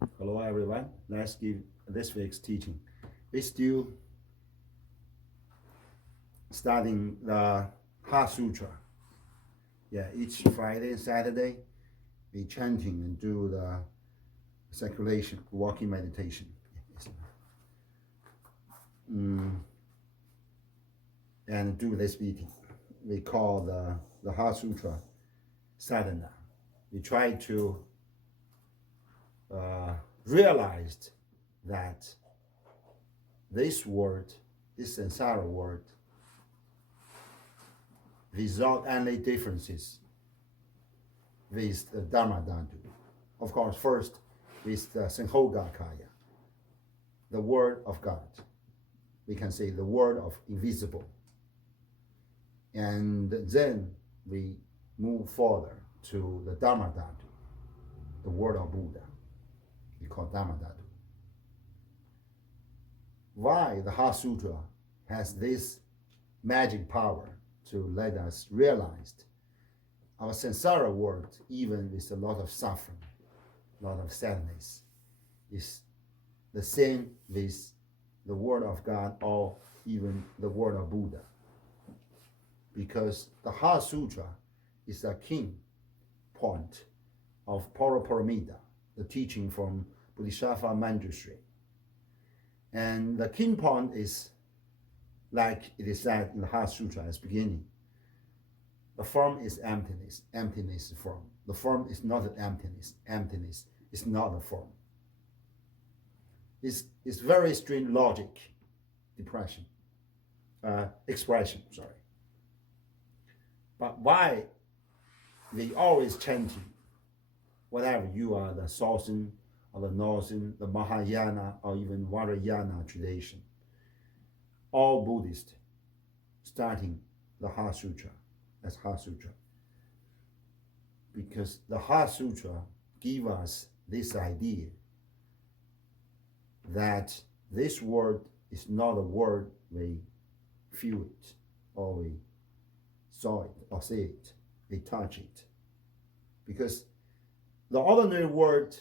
Hello everyone. Let's give this week's teaching. We still studying the Heart Sutra. Yeah, each Friday and Saturday we chanting and do the circulation, walking meditation. And do this meeting. We call the Heart Sutra sadhana. We try to realize that this word, this samsara word, without any differences with the Dharma Dhantu. Of course, first with the Senhogakaya, the word of God. We can say the word of invisible. And then we move further to the Dharma Dhantu, the word of Buddha. We call Dharma Dhantu. Why the Heart Sutra has this magic power to let us realize our samsara world, even with a lot of suffering, a lot of sadness, is the same with the word of God or even the word of Buddha. Because the Heart Sutra is a key point of Paraparamita, the teaching from Bodhisattva Manjushri. And the key point is, like it is said in the Heart Sutra as beginning, the form is emptiness, emptiness is form. The form is not an emptiness, emptiness is not the form. It's very strange logic, expression, sorry. But why we always chanting, whatever you are, the Southern or the Northern, the Mahayana or even Vajrayana tradition, all Buddhists starting the Heart Sutra as Heart Sutra. Because the Heart Sutra gives us this idea that this word is not a word we feel it or we saw it or see it, we touch it. Because the ordinary word,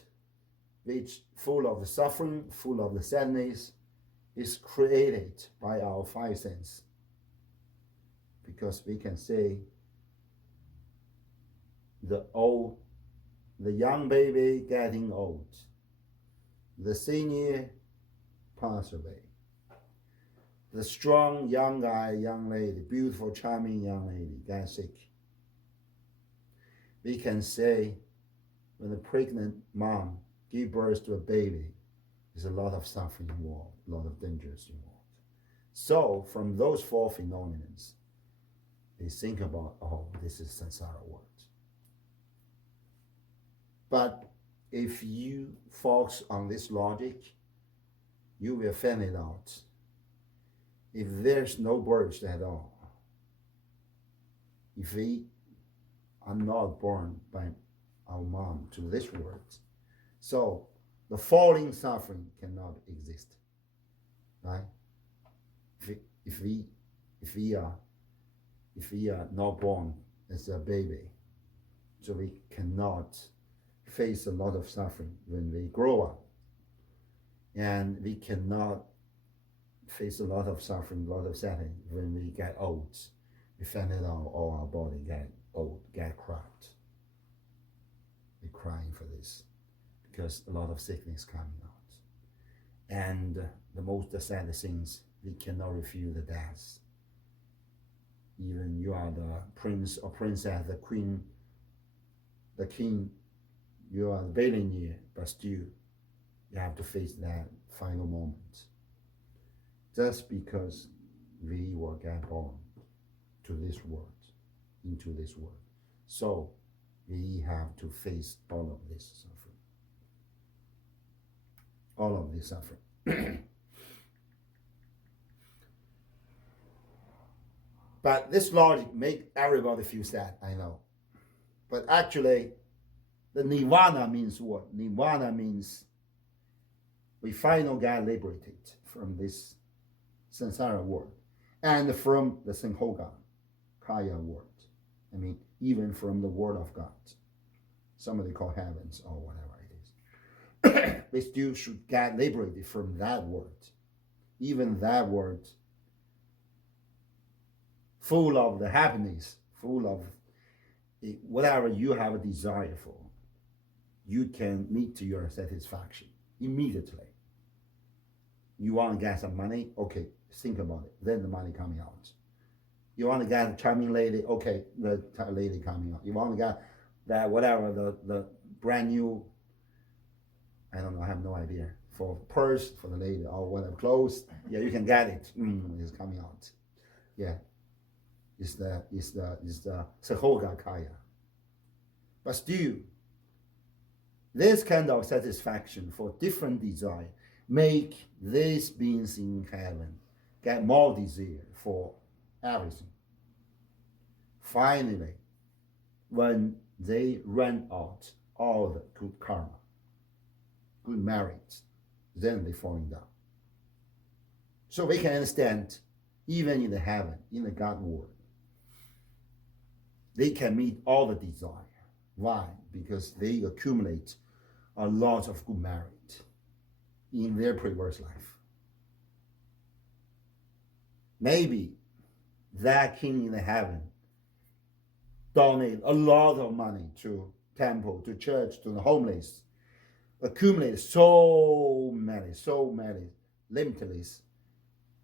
which full of the suffering, full of the sadness, is created by our five senses. Because we can say the young baby getting old, the senior pass away, the strong young guy, young lady, beautiful, charming young lady get sick. We can say when a pregnant mom gives birth to a baby, there's a lot of suffering involved, a lot of dangers involved. So from those four phenomena, they think about, oh, this is samsara world. But if you focus on this logic, you will find it out. If there's no birth at all, if we are not born by our mom to this world, so the falling suffering cannot exist, right? If we are not born as a baby, so we cannot face a lot of suffering when we grow up, and we cannot face a lot of suffering, a lot of sadness when we get old. We find it out, all our body get old, get cracked. We're crying for this because a lot of sickness coming out. And the most sad things, we cannot refuse the death. Even you are the prince or princess, the queen, the king, you are the billionaire, but still you have to face that final moment. Just because we were get born to this world, into this world. So we have to face all of this suffering. All of this suffering. But this logic makes everybody feel sad, I know. But actually, the nirvana means what? Nirvana means we finally get liberated from this samsara world and from the Senhoga Kaya world. I mean, even from the word of God. Somebody call heavens or whatever it is. they still should get liberated from that world. Even that world, full of the happiness, full of whatever you have a desire for, you can meet to your satisfaction immediately. You want to get some money? Okay, think about it. Then the money coming out. You want to get a charming lady? Okay, the lady coming out. You want to get that whatever, the brand new, I don't know, I have no idea, for purse for the lady or whatever, clothes. Yeah, you can get it. It's coming out. Yeah. It's the Sahoga Kaya. But still, this kind of satisfaction for different desire make these beings in heaven get more desire for everything. Finally, when they run out all the good karma, good merits, then they falling down. So we can understand, even in the heaven, in the God world, they can meet all the desire. Why? Because they accumulate a lot of good merit in their previous life. Maybe that king in the heaven donate a lot of money to temple, to church, to the homeless, accumulate so many, limitless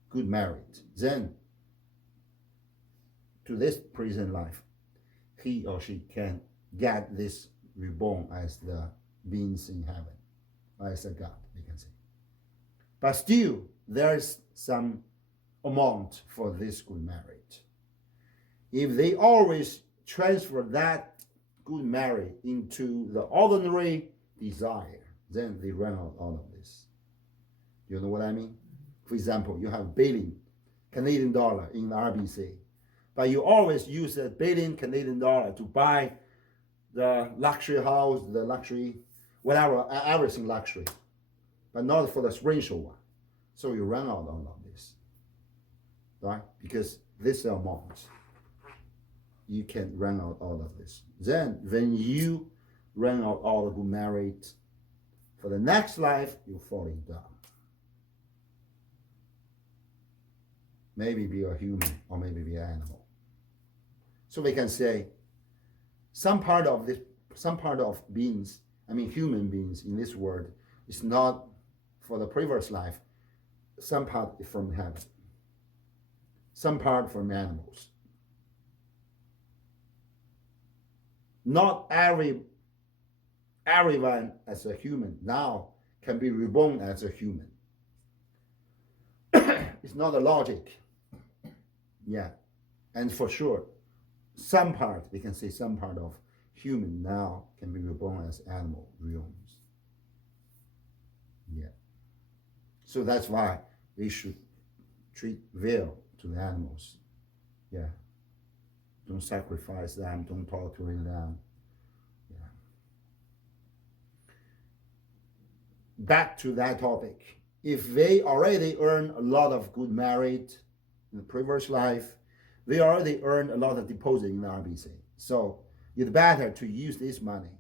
good merit. Then, to this present life, he or she can get this reborn as the beings in heaven, as a God, we can say. But still, there's some amount for this good merit. If they always transfer that good merit into the ordinary desire, then they run out all of this. You know what I mean? For example, you have $1 billion Canadian dollar in the RBC, but you always use $1 billion Canadian dollar to buy the luxury house, the luxury, whatever, everything luxury, but not for the spiritual one. So you run out all of this, right? Because this amount, you can run out all of this. Then when you run out all the good merit, for the next life, you're falling down. Maybe be a human or maybe be an animal. So we can say some part of beings, I mean human beings in this world, is not for the previous life. Some part is from heaven. Some part from animals. Not everyone as a human now can be reborn as a human. It's not a logic. Yeah. And for sure, some part, we can say some part of human now can be reborn as animal realms. Yeah. So that's why we should treat well to the animals. Yeah. Don't sacrifice them, don't torture them. Yeah. Back to that topic. If they already earn a lot of good merit in the previous life, they already earned a lot of deposit in the RBC. So it's better to use this money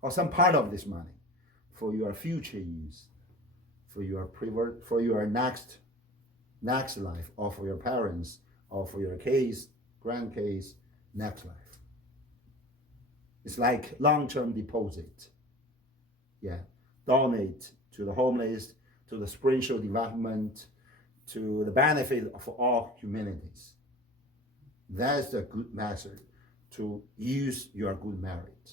or some part of this money for your future use, for your next life, or for your parents, or for your kids, grandkids, next life. It's like long-term deposit. Yeah, donate to the homeless, to the spiritual development, to the benefit of all humanities. That's a good method to use your good merit.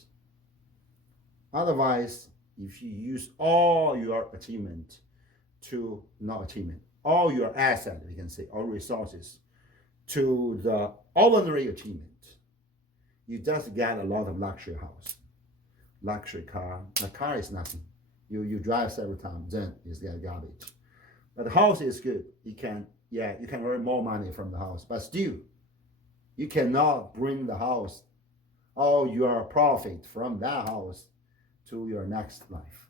Otherwise, if you use all your achievement to, not achievement, all your assets, we can say, all resources, to the ordinary achievement, you just get a lot of luxury house, luxury car. The car is nothing. You drive several times, then it's get garbage. But the house is good. You can earn more money from the house, but still, you cannot bring the house, all your profit from that house to your next life.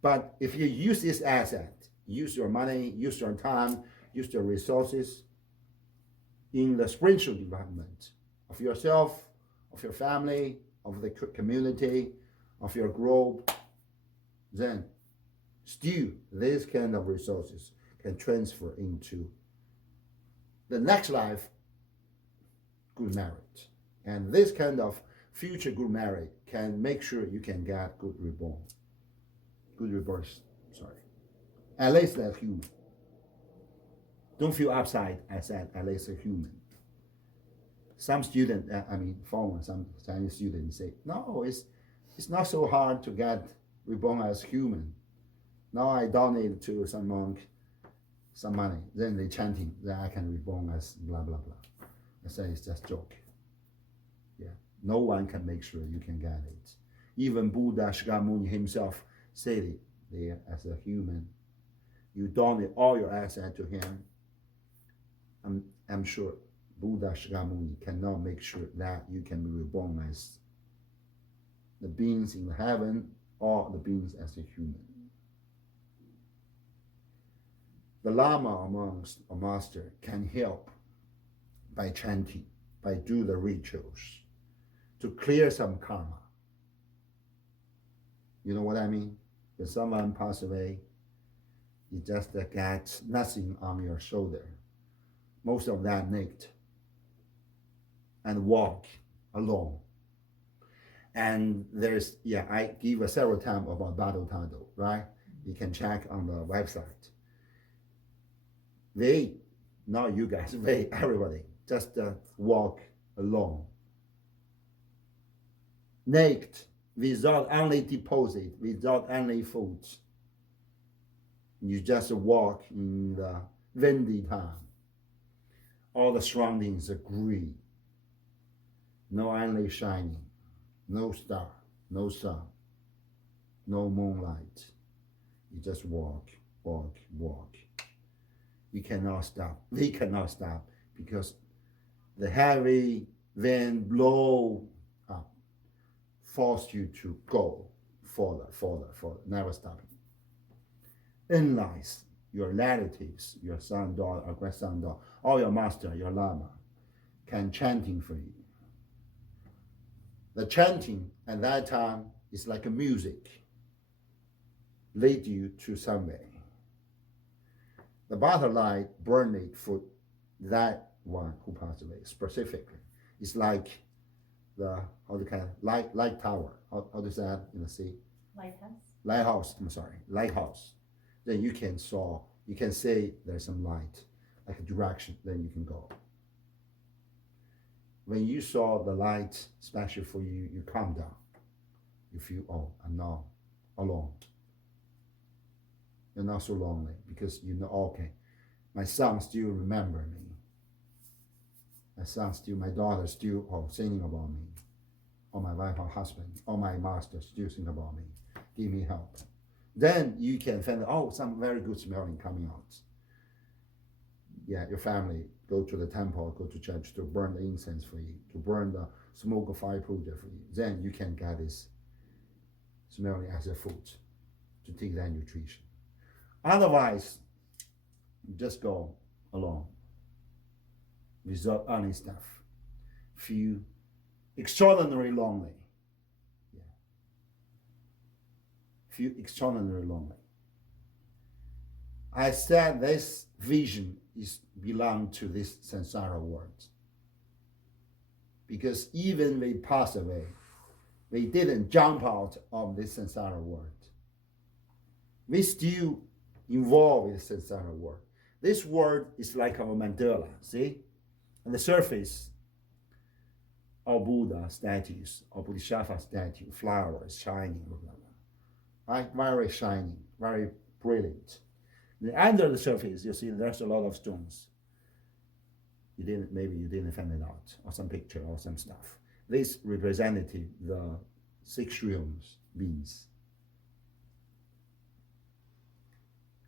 But if you use this asset, use your money, use your time, use your resources in the spiritual development of yourself, of your family, of the community, of your group, then still this kind of resources can transfer into the next life good marriage. And this kind of future good marriage can make sure you can get good reborn. Good rebirth, sorry. At least as human. Don't feel upside, I said, at least a human. Some student, some Chinese students say, no, it's not so hard to get reborn as human. Now I donate to some monk some money, then they chanting that I can reborn as blah, blah, blah. I say it's just joke. Yeah, no one can make sure you can get it. Even Buddha Shakyamuni himself said it there as a human. You donate all your assets to him. I'm sure Buddha Shakyamuni cannot make sure that you can be reborn as the beings in heaven or the beings as a human. The Lama amongst a master can help by chanting, by do the rituals to clear some karma. You know what I mean? When someone passes away, you just get nothing on your shoulder. Most of that naked and walk alone. And there's, I give several times about Bado Tado, right? You can check on the website. They, not you guys, they, everybody, just walk alone. Naked, without any deposit, without any food. You just walk in the windy time. All the surroundings are green. No only shining, no star, no sun, no moonlight. You just walk, walk, walk. You cannot stop. We cannot stop because the heavy wind blow up, force you to go further, further, further, never stopping. Unless your relatives, your son, daughter, or grandson, daughter, or your master, your lama, can chanting for you. The chanting at that time is like a music, lead you to somewhere. The butterfly burning for that one who passed away specifically. It's like the light tower. How does that in the sea? Lighthouse. Then you can say there's some light, like a direction, then you can go. When you saw the light special for you, you calm down. You feel, oh, I'm not alone. You're not so lonely because you know, okay, my son still remember me. My daughter still singing about me. Or my wife or husband, or my master still think about me. Give me help. Then you can find, some very good smelling coming out. Yeah, your family go to the temple, go to church to burn the incense for you, to burn the smoke of fire puja for you. Then you can get this smelling as a food to take that nutrition. Otherwise, you just go alone without any stuff. Feel extraordinarily lonely. Yeah. Feel extraordinarily lonely. I said this vision belong to this samsara world. Because even we pass away, we didn't jump out of this samsara world. We still involved with the samsara world. This world is like our mandala, see? On the surface, our Buddha statues, our Bodhisattva statue, flowers shining, right? Very shining, very brilliant. Under the surface, you see there's a lot of stones. Maybe you didn't find it out, or some picture or some stuff. This represented the 6 realms beings.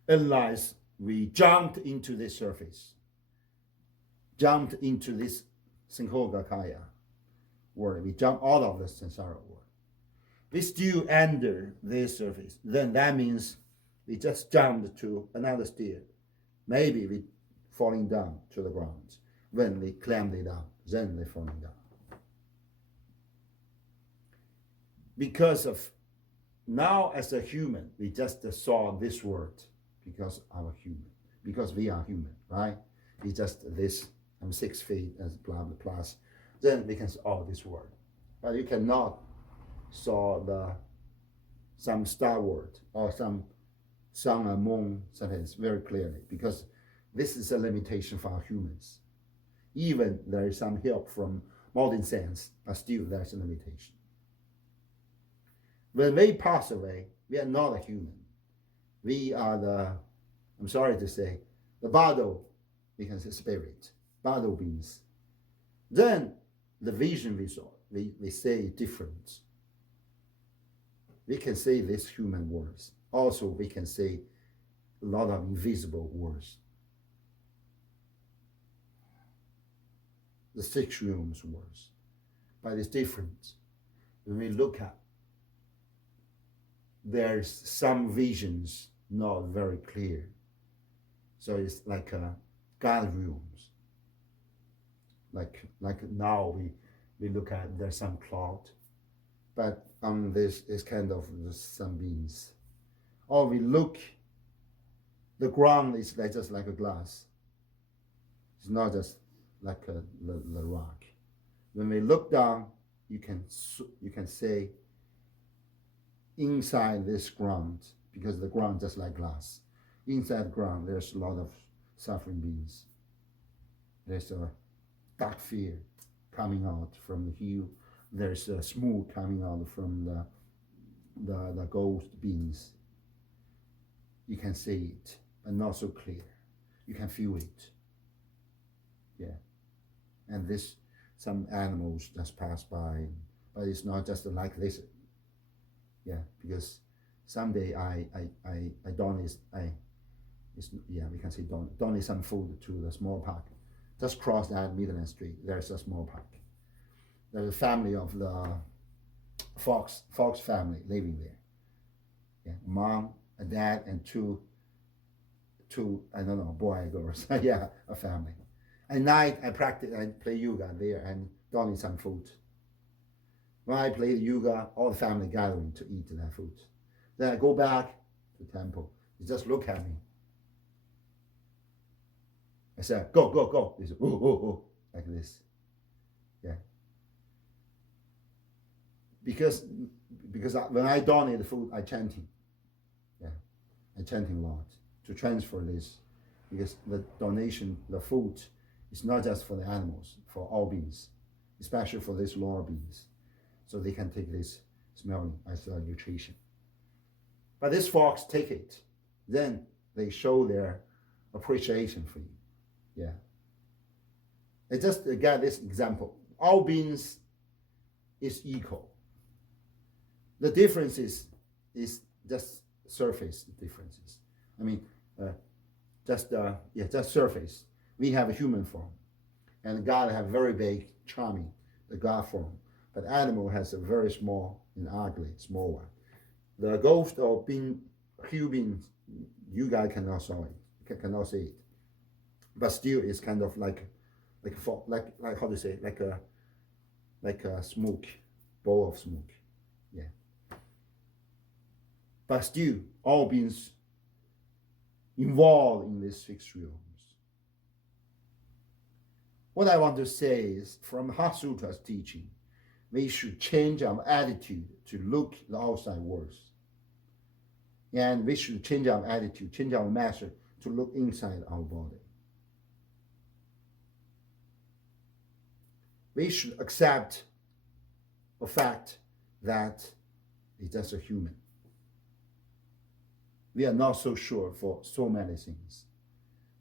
Unless we jumped into this surface, jumped into this Singhogakaya world, we jump out of the samsara world. We still under this surface, then that means we just jumped to another stair. Maybe we falling down to the ground. When we climbed it down, then they falling down. Because of now as a human, we just saw this word because I'm human, because we are human, right? We just this, I'm 6 feet as blah blah plus. Then we can say, oh, this word. But you cannot saw some star word or some sun and moon sentence very clearly, because this is a limitation for our humans. Even there is some help from modern science, but still there's a limitation. When we pass away, we are not a human. We are I'm sorry to say, the bottle, we can say spirit, bottle beings. Then the vision we saw, we say different. We can say these human words. Also, we can say a lot of invisible words. The 6 realms words. But it's different. When we look at, there's some visions not very clear. So it's like God realms. Like now we look at, there's some cloud, but on this is kind of some beings. Or we look, the ground is like just like a glass. It's not just like the rock. When we look down, you can say inside this ground, because the ground just like glass. Inside the ground, there's a lot of suffering beings. There's a dark fear coming out from the heel. There's a smoke coming out from the ghost beings. You can see it, but not so clear. You can feel it. Yeah. And this, some animals just pass by, but it's not just like this. Yeah, because someday I donate, we can say donate some food to the small park. Just cross that Midland Street, there's a small park. There's a family of the Fox family living there. Yeah, mom, a dad, and two I don't know, boy and girls. Yeah, a family. At night I play yoga there and donate some food. When I play yoga, all the family gathering to eat that food. Then I go back to the temple. They just look at me. I said, go, go, go. They said, oh, oh, oh, like this. Yeah. Because when I donate the food, I chanting. Yeah, I chanting a lot to transfer this. Because the donation, the food, is not just for the animals, for all beings, especially for these lower beings. So they can take this smelling as a nutrition. But this fox take it. Then they show their appreciation for you. Yeah. I just got this example. All beings is equal. The difference is just surface differences. I mean, just surface. We have a human form, and God have very big, charming, the God form. But animal has a very small and ugly, small one. The ghost of being human, you guys cannot saw it, cannot see it. But still, it's kind of like how to say, like a smoke, bowl of smoke. Yeah. But still, all beings involved in these 6 realms. What I want to say is, from Heart Sutra's teaching, we should change our attitude to look the outside world. And we should change our attitude, change our measure to look inside our body. We should accept the fact that it's just a human. We are not so sure for so many things.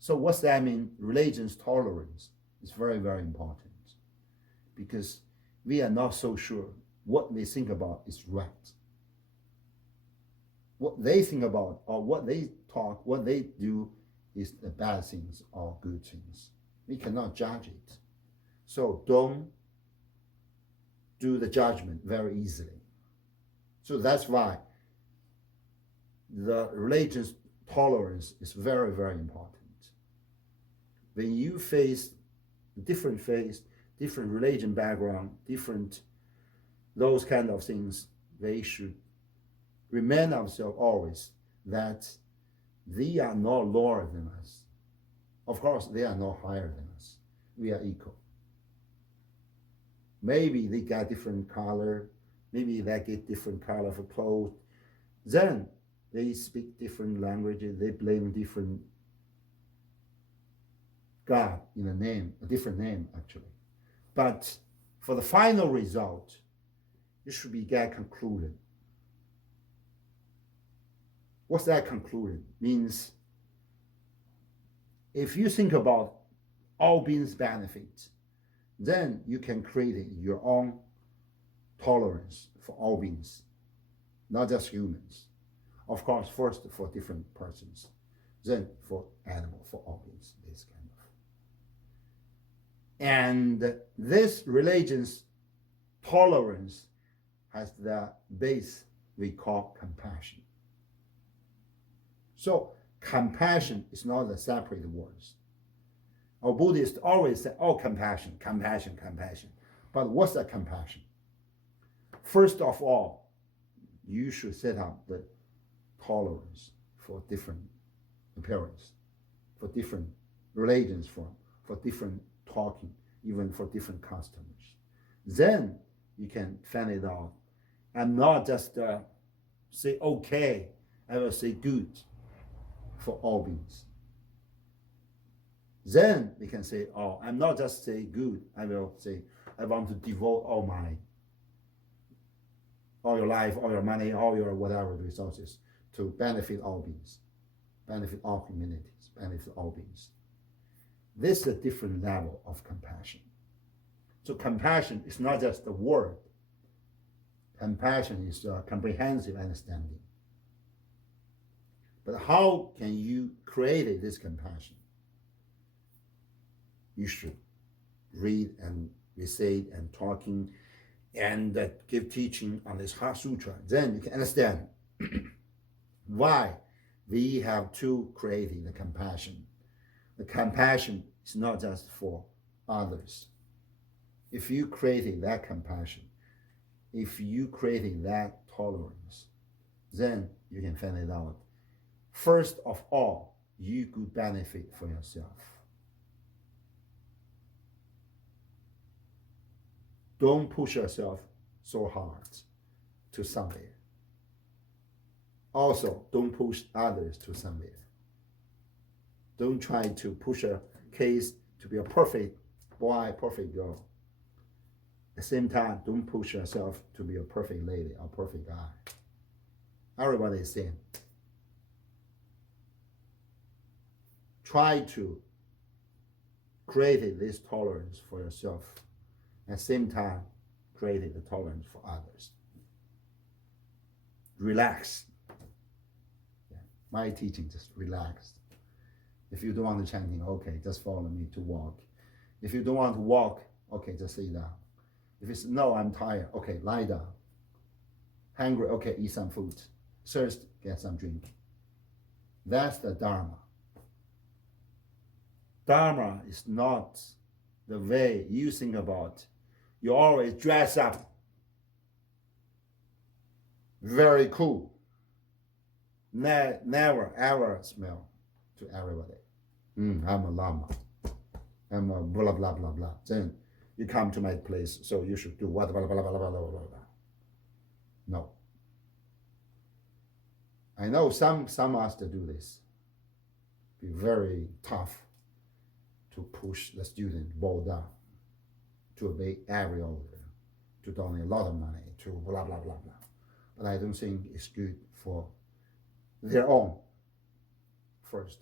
So what's that mean? Religion's tolerance is very, very important, because we are not so sure what we think about is right. What they think about, or what they talk, what they do is the bad things or good things. We cannot judge it. So don't do the judgment very easily. So that's why the religion's tolerance is very, very important. When you face different faith, different religion background, different those kind of things, they should remind ourselves always that they are not lower than us. Of course, they are not higher than us. We are equal. Maybe they got different color. Maybe they get different color for clothes. Then they speak different languages. They blame different God in a name, a different name actually. But for the final result, it should be get concluded. What's that conclusion? Means if you think about all beings' benefits, then you can create your own tolerance for all beings, not just humans. Of course, first for different persons, then for animal, for all beings, this kind of. And this religion's tolerance has the base we call compassion. So compassion is not a separate word. Our Buddhists always say, oh, compassion, compassion, compassion. But what's that compassion? First of all, you should set up the tolerance for different appearance, for different religions, for different talking, even for different customers. Then you can find it out. And not just say okay, I will say good for all beings. Then we can say, oh, I'm not just say good, I will say, I want to devote all your life, all your money, all your whatever resources to benefit all beings, benefit all communities, benefit all beings. This is a different level of compassion. So compassion is not just a word. Compassion is a comprehensive understanding. But how can you create this compassion? You should read and recite and talking and give teaching on this Heart Sutra. Then you can understand why we have to create the compassion. The compassion is not just for others. If you create that compassion, if you create that tolerance, then you can find it out. First of all, you could benefit for yourself. Don't push yourself so hard to somewhere. Also, don't push others to somewhere. Don't try to push a case to be a perfect boy, perfect girl. At the same time, don't push yourself to be a perfect lady or perfect guy. Everybody is same. Try to create this tolerance for yourself. At the same time, create the tolerance for others. Relax. Yeah. My teaching, just relax. If you don't want to chanting, okay, just follow me to walk. If you don't want to walk, okay, just sit down. If it's no, I'm tired, okay, lie down. Hungry, okay, eat some food. Thirst, get some drink. That's the Dharma. Dharma is not the way you think about. You always dress up very cool. Never ever smell to everybody. I'm a Lama. I'm a blah blah blah blah. Then you come to my place, so you should do what blah blah blah blah blah blah blah. No. I know some masters do this. Be very tough to push the student bow down, to obey every order, to donate a lot of money, to blah blah blah blah. But I don't think it's good for their own first.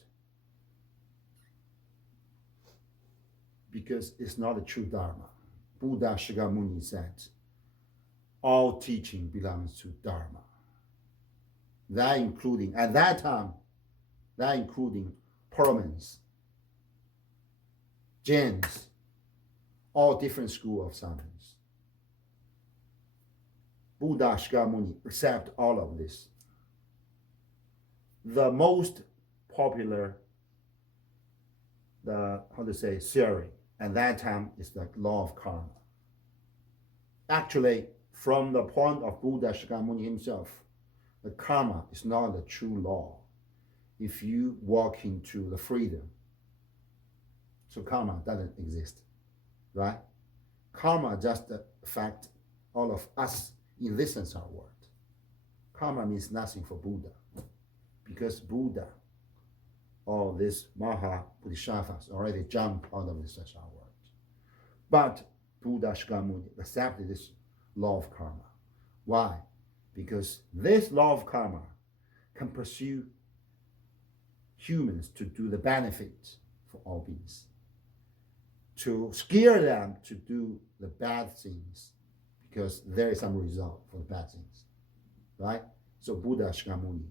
Because it's not a true Dharma. Buddha Shakyamuni said, all teaching belongs to Dharma. That including, at that time, that including Brahmins, Jains, all different school of science. Buddha Shakyamuni accept all of this. The most popular, theory at that time is the law of karma. Actually, from the point of Buddha Shakyamuni himself, the karma is not the true law. If you walk into the freedom, so karma doesn't exist, right? Karma just affect all of us in this samsara world. Karma means nothing for Buddha, because Buddha or this Maha Bodhisattvas already jumped out of the samsara world. But Buddha Shakyamuni accepted this law of karma. Why? Because this law of karma can pursue humans to do the benefit for all beings, to scare them to do the bad things, because there is some result for the bad things, right? So Buddha Shakyamuni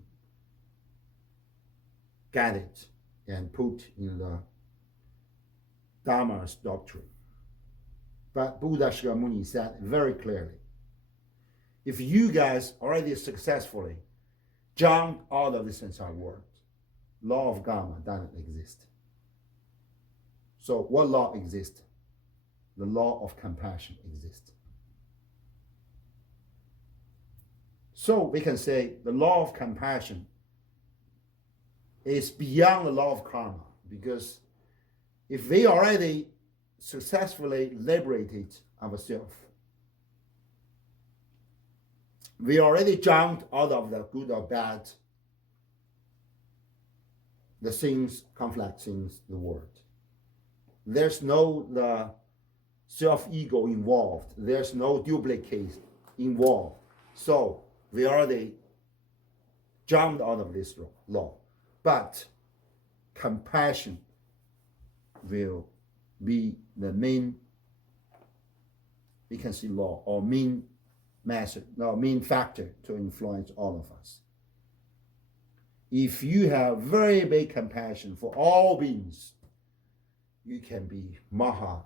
got it and put in the Dharma's doctrine. But Buddha Shakyamuni said very clearly, if you guys already successfully jumped out of the samsara world, law of karma doesn't exist. So what law exists? The law of compassion exists. So we can say the law of compassion is beyond the law of karma, because if we already successfully liberated ourselves, we already jumped out of the good or bad, the things, conflict things, the world. There's no the self-ego involved. There's no duplicate involved. So we already jumped out of this law. But compassion will be the main, we can see law, or main method, no, main factor to influence all of us. If you have very big compassion for all beings, you can be Maha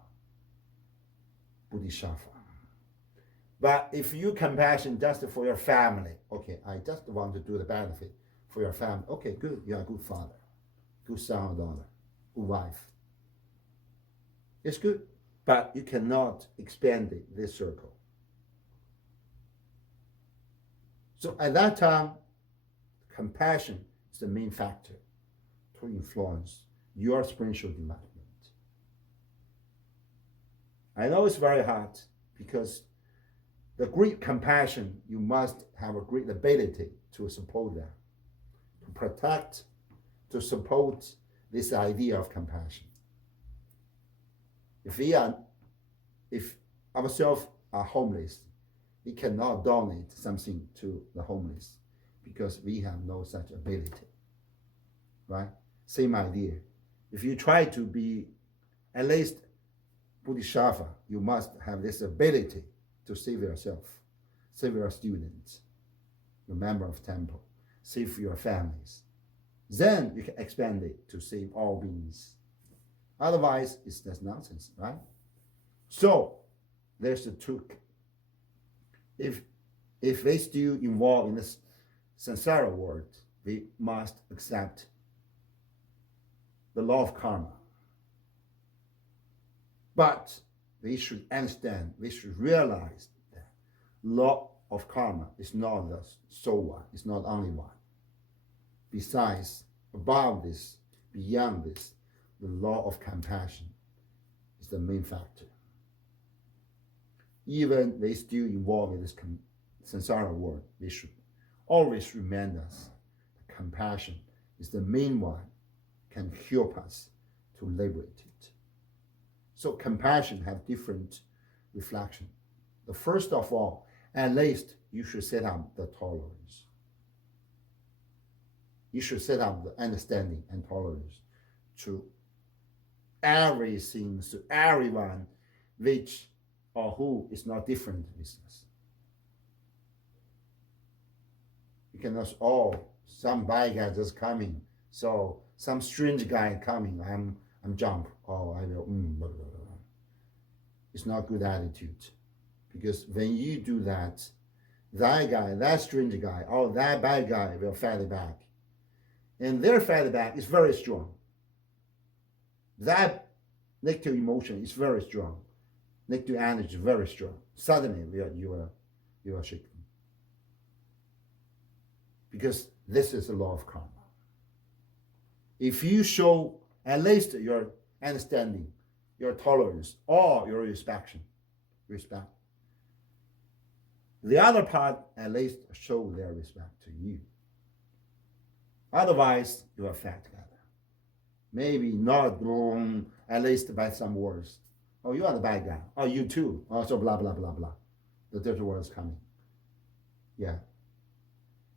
Bodhisattva. But if you compassion just for your family, okay, I just want to do the benefit for your family. Okay, good, you're a good father, good son or daughter, good wife. It's good, but you cannot expand this circle. So at that time, compassion is the main factor to influence your spiritual development. I know it's very hard, because the great compassion, you must have a great ability to support that, to protect, to support this idea of compassion. If ourselves are homeless, we cannot donate something to the homeless, because we have no such ability, right? Same idea. If you try to be at least Bodhisattva, you must have this ability to save yourself, save your students, your member of temple, save your families. Then you can expand it to save all beings. Otherwise, it's just nonsense, right? So there's the trick. If they still involved in this samsara world, we must accept the law of karma. But we should understand, we should realize that law of karma is not the sole one, it's not only one. Besides, above this, beyond this, the law of compassion is the main factor. Even they still involved in this samsara world, they should always remind us that compassion is the main one, can help us to liberate it. So compassion have different reflection. The first of all, at least you should set up the tolerance. You should set up the understanding and tolerance to everything, to everyone, which or who is not different with us. You cannot, some bad guy just coming, so some strange guy coming, I'm jump, I will, blah, blah, blah. It's not good attitude. Because when you do that, that guy, that strange guy, or that bad guy will fight back. And their fight back is very strong. That negative emotion is very strong. Negative energy is very strong. Suddenly you are shaken. because this is the law of karma. If you show at least your understanding, your tolerance, or your respect, the other part at least show their respect to you. Otherwise, you are fat together. Maybe not wrong, at least by some words. Oh, you are the bad guy. Oh, you too. Oh, so blah, blah, blah, blah. The dirty words coming. Yeah.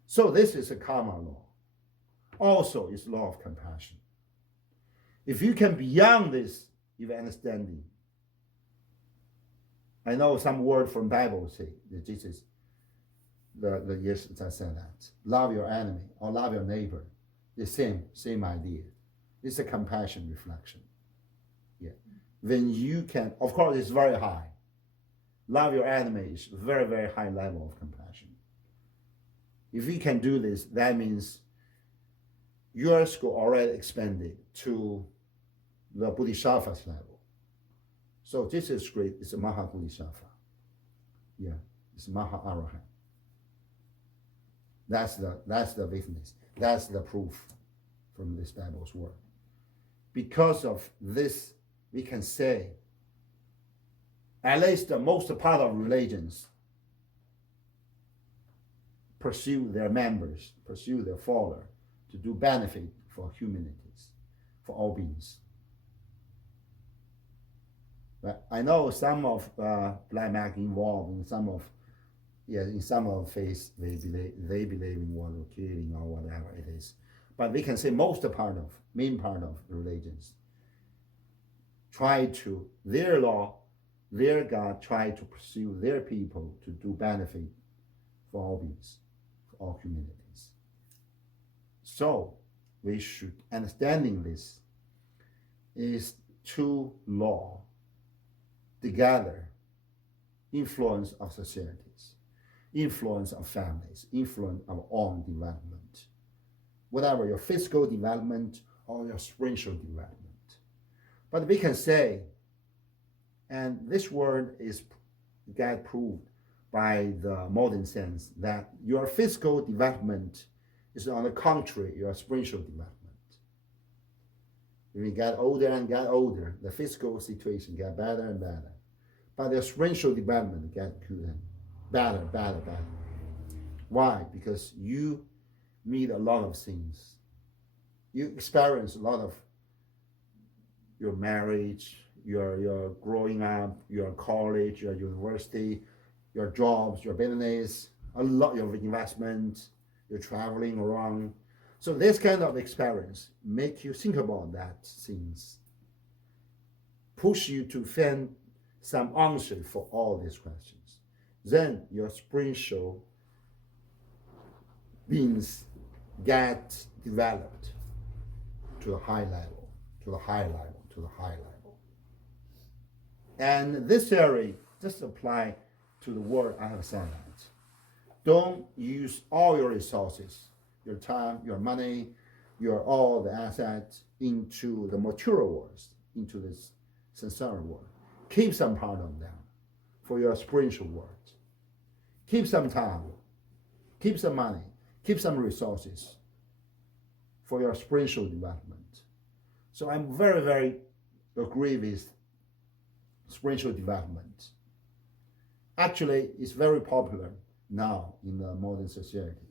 So this is a karma law. Also, it's law of compassion. If you can beyond this, your understanding. I know some word from Bible say that Jesus, the yes, I said that. Love your enemy or love your neighbor. The same idea. It's a compassion reflection. Yeah. Then you can, of course, it's very high. Love your enemy is very, very high level of compassion. If you can do this, that means your score already expanded to the Bodhisattva's level. So this is great. It's a Maha Bodhisattva. Yeah, it's Maha Arahant. That's the witness. That's the proof from this Bible's word. Because of this, we can say, at least the most part of religions pursue their members, pursue their followers to do benefit for humanities, for all beings. But I know some of black mag involved in some of faith, they believe in what killing or whatever it is. But we can say main part of the religions try to, their law, their God try to pursue their people to do benefit for all beings, for all humanities. So we should, understanding this, is two law together, influence of societies, influence of families, influence of own development, whatever your physical development or your spiritual development. But we can say, and this word is get proved by the modern sense, that your physical development is on the contrary, your spiritual development. When we get older and get older, the physical situation get better and better. But the spiritual development get better. Why? Because you meet a lot of things. You experience a lot of your marriage, your growing up, your college, your university, your jobs, your business, a lot of investment, you're traveling around. So this kind of experience make you think about that things, push you to find some answer for all these questions. Then your spiritual beings get developed to a high level, to a high level, to a high level. And this theory just apply to the word I have said that. Don't use all your resources, your time, your money, all the assets into the material world, into this samsara world. Keep some part of them for your spiritual world. Keep some time, keep some money, keep some resources for your spiritual development. So I'm very, very agree with spiritual development. Actually, it's very popular now in the modern society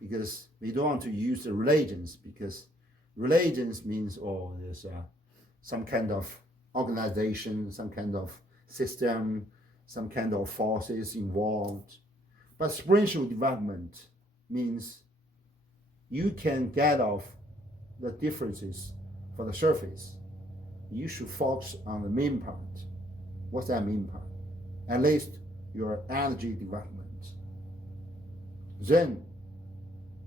because we don't want to use the religions, because religions means there's some kind of organization, some kind of system, some kind of forces involved. But spiritual development means you can get off the differences for the surface. You should focus on the main part. What's that main part? At least your energy development. Then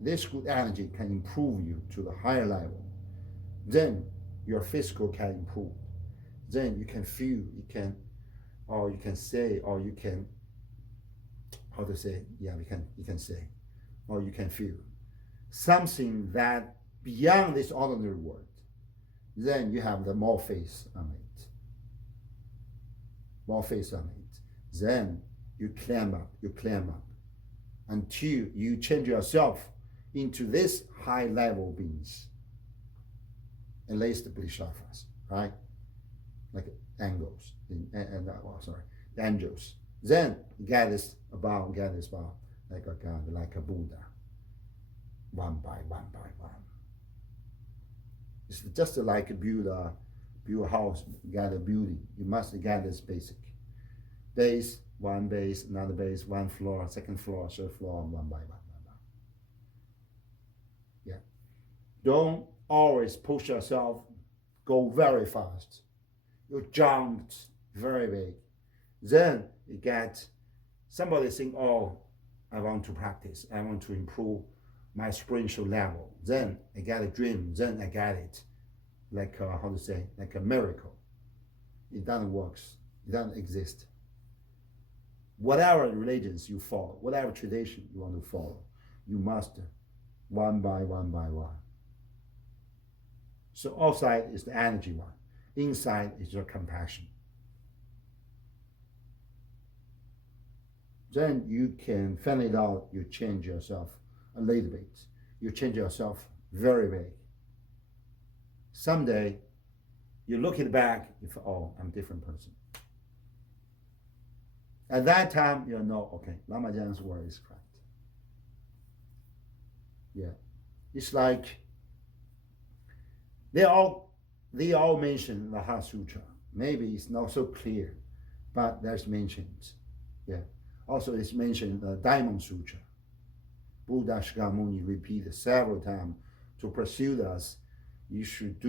this good energy can improve you to the higher level. Then your physical can improve. Then you can feel, you can say, or you can, how to say, yeah, you can say, or you can feel something that beyond this ordinary world. Then you have the more faith on it. More faith on it. Then you climb up until you change yourself into this high level beings, at least the bodhisattvas, right? Like angels, angels. Then get this about, like a God, like a Buddha, one by one. It's just like build a house, get a building. You must get this basic base, one base, another base, one floor, second floor, third floor, one by one. Yeah. Don't always push yourself, go very fast. You jumped very big. Then you get somebody think, oh, I want to practice. I want to improve my spiritual level. Then I get a dream. Then I get it. Like, like a miracle. It doesn't work. It doesn't exist. Whatever religions you follow, whatever tradition you want to follow, you must one by one. So outside is the energy one. Inside is your compassion. Then you can find it out, you change yourself a little bit. You change yourself very big. Someday, you look it back, you feel, oh, I'm a different person. At that time, you know, okay, Lama Jian's word is correct. Yeah. It's like they all mention the Heart Sutra. Maybe it's not so clear, but there's mentions. Yeah. Also, it's mentioned the Diamond Sutra. Buddha Shakyamuni repeated several times to pursue us. You should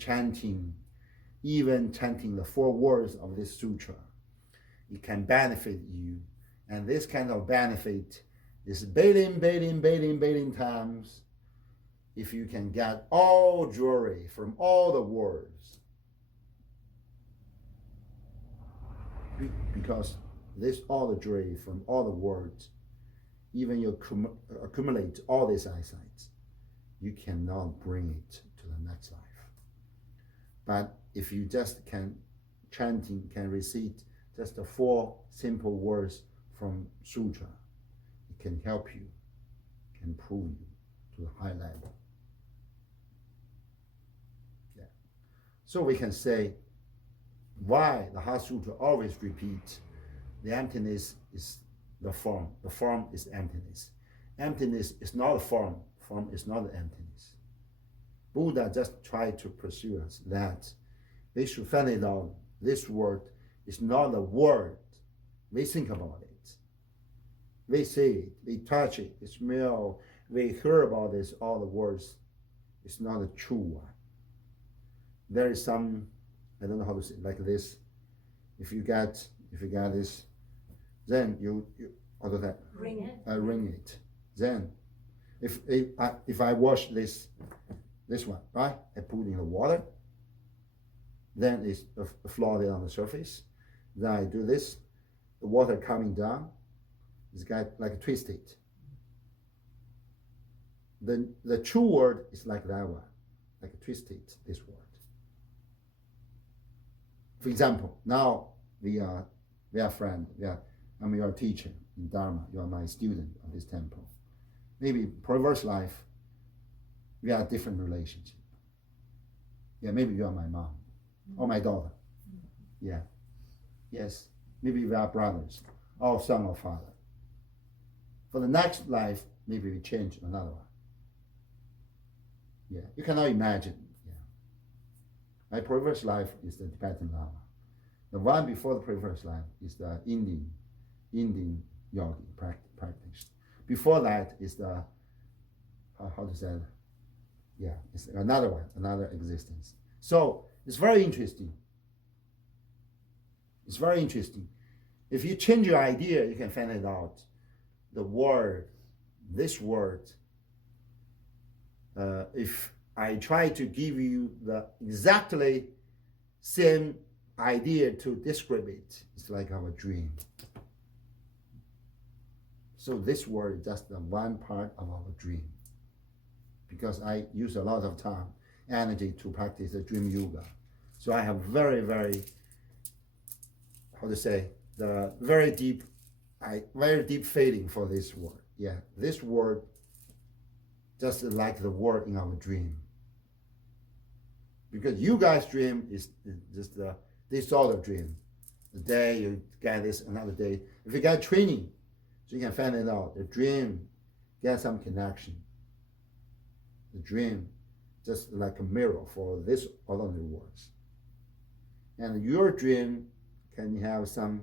chanting the 4 words of this sutra. It can benefit you. And this kind of benefit is billion times if you can get all jewelry from all the words. Because this all the jewelry from all the words, even you accumulate all these eyesights, you cannot bring it to the next life. But if you just can recite just the 4 simple words from sutra, it can help you, can pull you to a high level. Yeah. So we can say why the Heart Sutra always repeats the emptiness is the form. The form is emptiness. Emptiness is not a form. Form is not emptiness. Buddha just tried to pursue us that we should find it out. This word is not a word. We think about it. We see it. We touch it. We smell. We hear about this. All the words. It's not a true one. There is some, I don't know how to say it, like this. If you got this, then you how do that? Ring it. Ring it. Then, if I wash this one, right? I put it in the water. Then it's a floating on the surface. Then I do this. The water coming down. It's got like twisted. The true word is like that one, like twisted. This word. For example, now we are friends. I'm your teacher in Dharma. You are my student of this temple. Maybe previous life, we are a different relationship. Yeah, maybe you are my mom or my daughter. Yeah. Yes. Maybe we are brothers or son or father. For the next life, maybe we change another one. Yeah. You cannot imagine. Yeah. My previous life is the Tibetan Lama. The one before the previous life is the Indian yogi practice. Before that is the it's another one, another existence. So it's very interesting. It's very interesting. If you change your idea, you can find it out. The word, this word. If I try to give you the exactly same idea to describe it, it's like our dream. So this word is just the one part of our dream. Because I use a lot of time, energy to practice the dream yoga. So I have very, very, the very deep I very deep feeling for this word. Yeah, this word just like the word in our dream. Because you guys' dream is just this sort of dream. The day you get this, another day. If you get training, so you can find it out. The dream get some connection. The dream just like a mirror for this ordinary words. And your dream can have some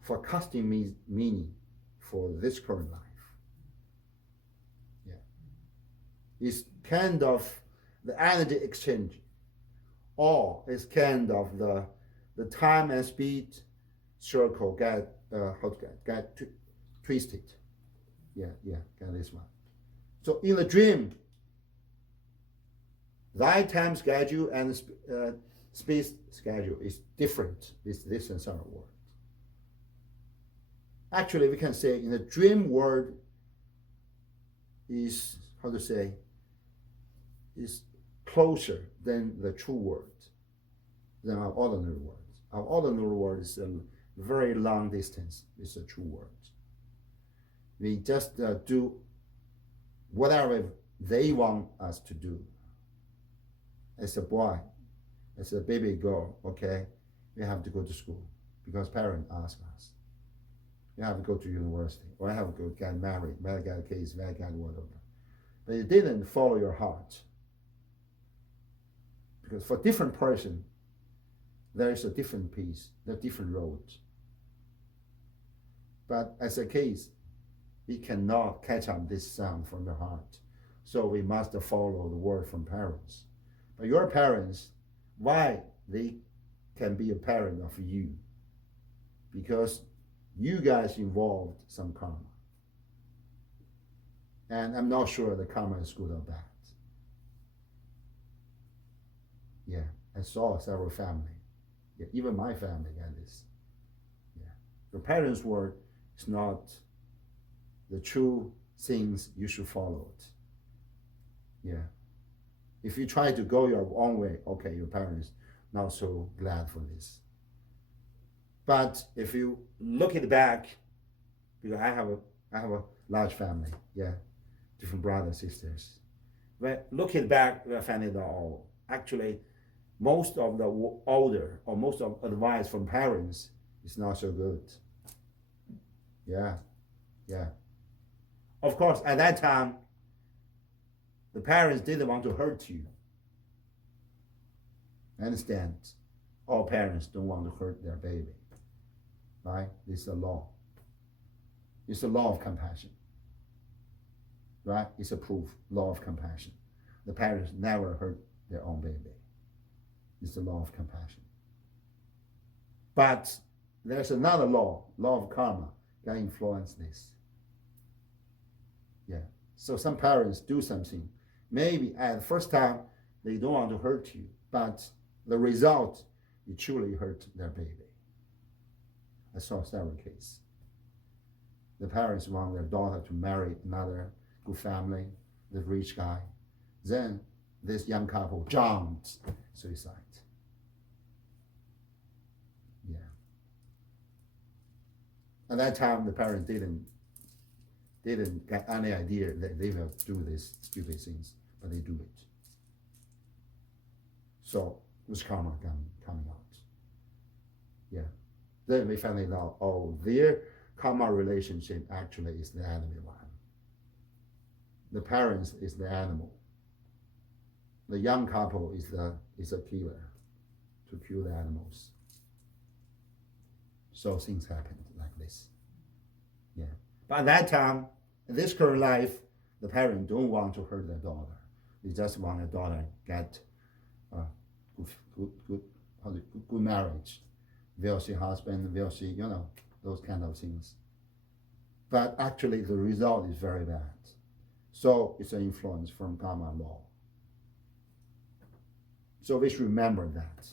forecasting meaning for this current life. Yeah. It's kind of the energy exchange, or it's kind of the time and speed circle get twisted. Yeah, get this one. So in the dream, thy time schedule and space schedule is different with this and some world. Actually, we can say in the dream world is, how to say, is closer than the true world, than our ordinary world. Our ordinary world is a very long distance with the true world. We just do whatever they want us to do. As a boy, as a baby girl, okay, we have to go to school because parents ask us. You have to go to university, or I have to go get married, may get a case, may get whatever. But it didn't follow your heart. Because for different person, there is a different piece, there are different roads. But as a case, we cannot catch up this sound from the heart. So we must follow the word from parents. But your parents, why they can be a parent of you? Because you guys involved some karma. And I'm not sure the karma is good or bad. Yeah, I saw several family. Yeah, even my family got this. Yeah. Your parents' word is not the true things you should follow it. Yeah. If you try to go your own way, okay, your parents not so glad for this. But if you look it back, because I have a large family, yeah, different brothers, sisters. But look it back, we find it all. Actually, most of the older or most of advice from parents is not so good. Yeah. Of course, at that time, the parents didn't want to hurt you. I understand. All parents don't want to hurt their baby. Right? It's a law. It's a law of compassion. Right? It's a proof, law of compassion. The parents never hurt their own baby. It's the law of compassion. But there's another law of karma, that influence this. Yeah. So some parents do something. Maybe at the first time, they don't want to hurt you, but the result, you truly hurt their baby. I saw several cases. The parents want their daughter to marry another good family, the rich guy. Then this young couple jumped suicide. Yeah. At that time, the parents didn't get any idea that they will do these stupid things, but they do it. So was karma coming out. Yeah. Then we found out, oh, their karma relationship actually is the enemy one. The parents is the animal. The young couple is a killer to kill the animals. So things happen like this. Yeah. But at that time, in this current life, the parents don't want to hurt their daughter. They just want their daughter get good marriage, wealthy husband, wealthy, those kind of things. But actually, the result is very bad. So it's an influence from karma law. So we should remember that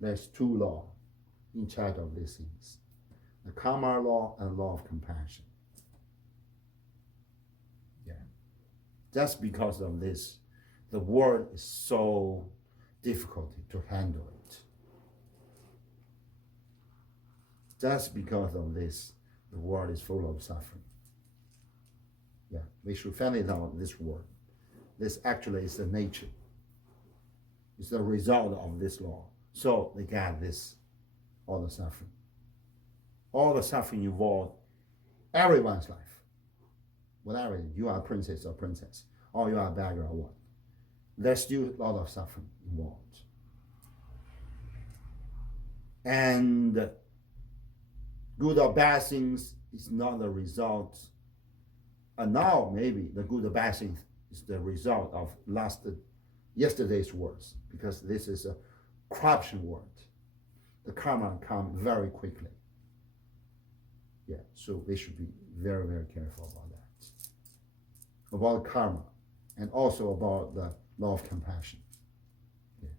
there's two laws in charge of these things: the karma law and law of compassion. Yeah. Just because of this, the world is so difficult to handle it. Just because of this, The world is full of suffering. Yeah, we should find it out this world. This actually is the nature. It's the result of this law. So they got this, all the suffering. All the suffering involved everyone's life. Whatever, you are a princess or princess, or you are a beggar or what. There's still a lot of suffering involved. And good or bad things is not the result. And now maybe the good or bad thing is the result of yesterday's words, because this is a corruption word. The karma comes very quickly. Yeah, so we should be very, very careful about that. About karma, and also about the law of compassion. Yeah.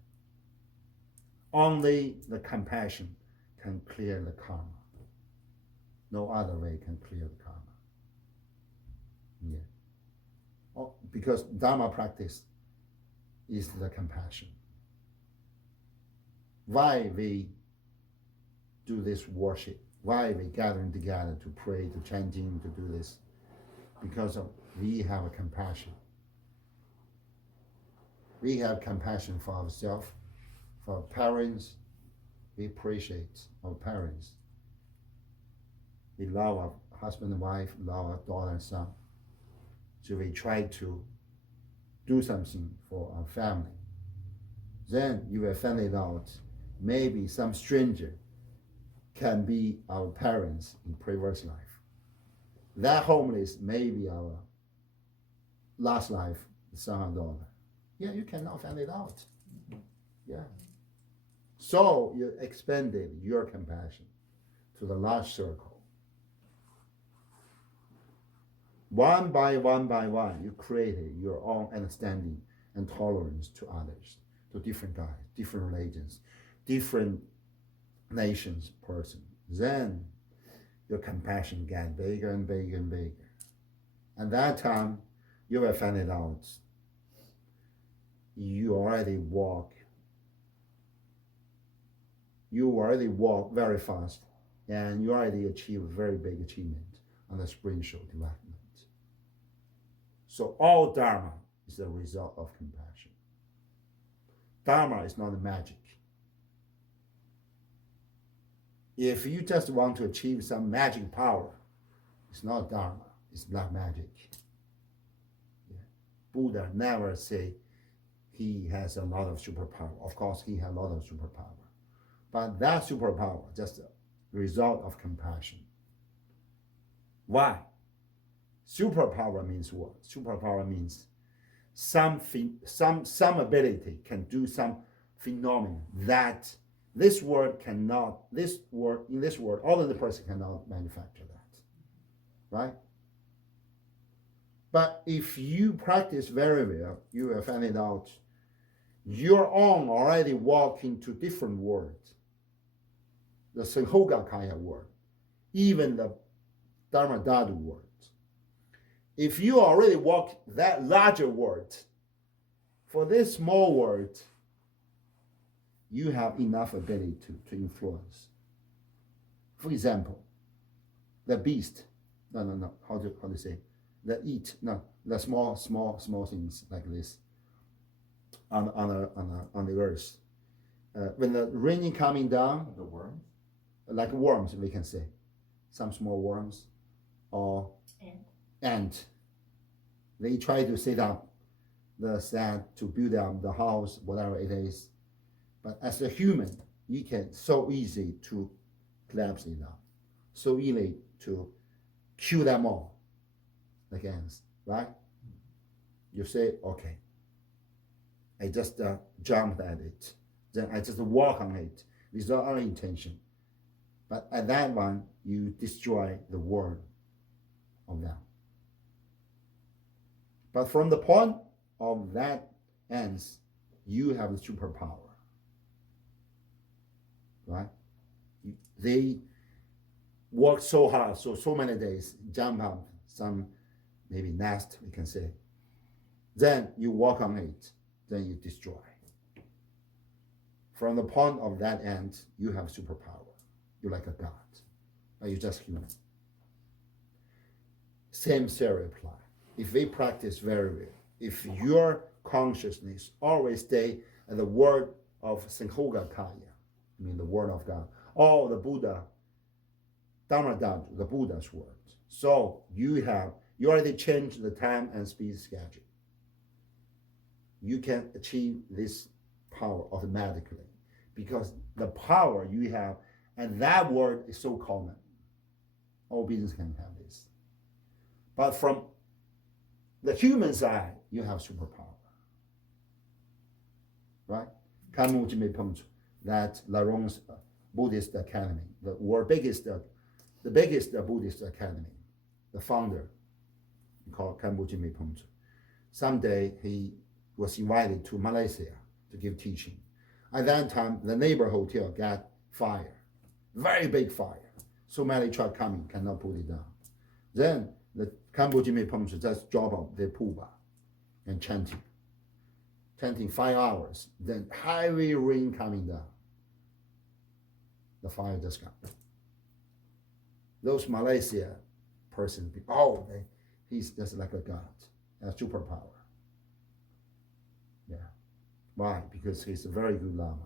Only the compassion can clear the karma. No other way can clear the karma. Yeah. Oh, because Dharma practice is the compassion. Why we do this worship? Why we gathering together to pray, to chanting, to do this? Because we have a compassion. We have compassion for ourselves, for our parents. We appreciate our parents. We love our husband and wife, love our daughter and son. So we try to do something for our family. Then you will find it out, maybe some stranger can be our parents in previous life. That homeless may be our last life, son and daughter. Yeah, you cannot find it out. Yeah. So you expanded your compassion to the large circle. One by one, you created your own understanding and tolerance to others, to different guys, different religions, different nations, person. Then your compassion got bigger and bigger and bigger. And that time, you will find it out. You already walk very fast, and you already achieve a very big achievement on the spiritual development. So all Dharma is the result of compassion. Dharma is not a magic. If you just want to achieve some magic power, it's not Dharma, it's black magic. Yeah. Buddha never say he has a lot of superpower. Of course, he has a lot of superpower. But that superpower is just a result of compassion. Why? Superpower means what? Superpower means some ability can do some phenomenon that in this world, all of the person cannot manufacture that. Right? But if you practice very well, you will find it out your own already walk into different worlds. The Sanghoga world, even the Dharma Dhatu world. If you already walk that larger world, for this small world, you have enough ability to influence. For example, the beast, how to say, the small things like this on the earth. When the rain coming down, The worms? like worms, we can say, some small worms, or ant. They try to set up the sand to build up the house, whatever it is. But as a human, you can so easy to collapse it down, so easy to kill them all, like ants, right? You say, okay, I just jumped at it, then I just walk on it without any intention. But at that one, you destroy the world of them. But from the point of that ends, you have the superpower. Right? They work so hard, so many days, jump up some maybe nest, we can say. Then you walk on it, then you destroy. From the point of that end, you have superpower. You're like a god, but you're just human. Same theory apply. If we practice very well, if your consciousness always stay at the word of Sankhogakaya, I mean the word of God, or the Buddha, Dharmadhatu, the Buddha's words. So you already changed the time and speed schedule. You can achieve this power automatically because the power you have, and that word is so common. All beings can have this. But from the human side, you have superpower. Right? That Larong's Buddhist Academy, the biggest Buddhist academy, the founder, called Kambuji Mepongzu. Someday he was invited to Malaysia to give teaching. At that time, the neighbor hotel got fire, very big fire. So many trucks coming, cannot put it down. Then the Kambuji Mepongzu just drop out their puba and chanting 5 hours. Then heavy rain coming down. The fire just got. Those Malaysia persons, he's just like a god, a superpower. Yeah. Why? Because he's a very good Lama,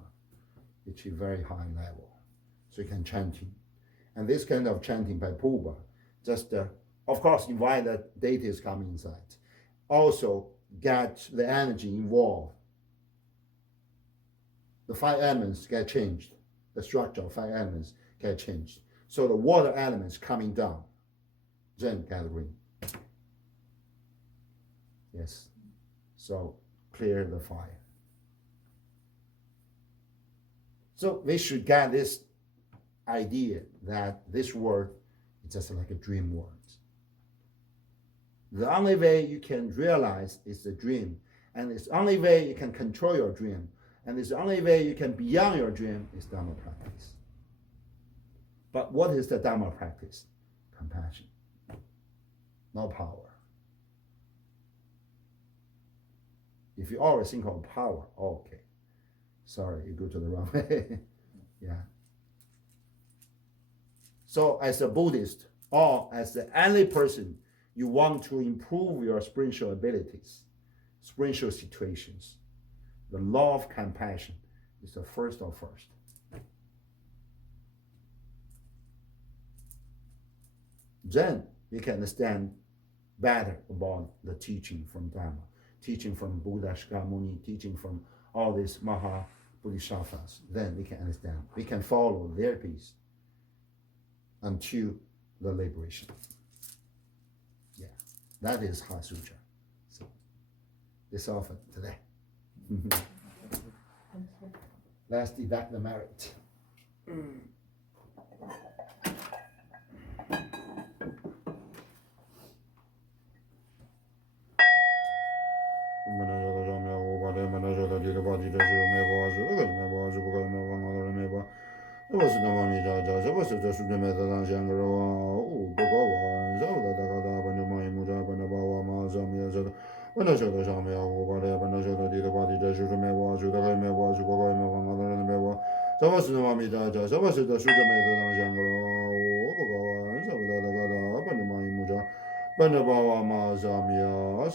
which is very high level. So he can chanting. And this kind of chanting by Puba, just of course invite that deities coming inside. Also get the energy involved. The 5 elements get changed. The structure of 5 elements get changed. So the water elements coming down, then gathering. Yes. So clear the fire. So we should get this idea that this word is just like a dream word. The only way you can realize is the dream, and it's the only way you can control your dream, and it's the only way you can beyond your dream is Dharma practice. But what is the Dharma practice? Compassion, no power. If you always think of power, okay, sorry, you go to the wrong way. Yeah. So as a Buddhist, or as the only person, you want to improve your spiritual abilities, spiritual situations, the law of compassion is the first of first. Then you can understand better about the teaching from Dharma, teaching from Buddha Shakyamuni, teaching from all these Maha Bodhisattvas. Then we can understand. We can follow their peace until the liberation. Yeah, that is Heart Sutra. So it's all for today. Let's deduct the merit.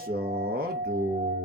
Sadhu.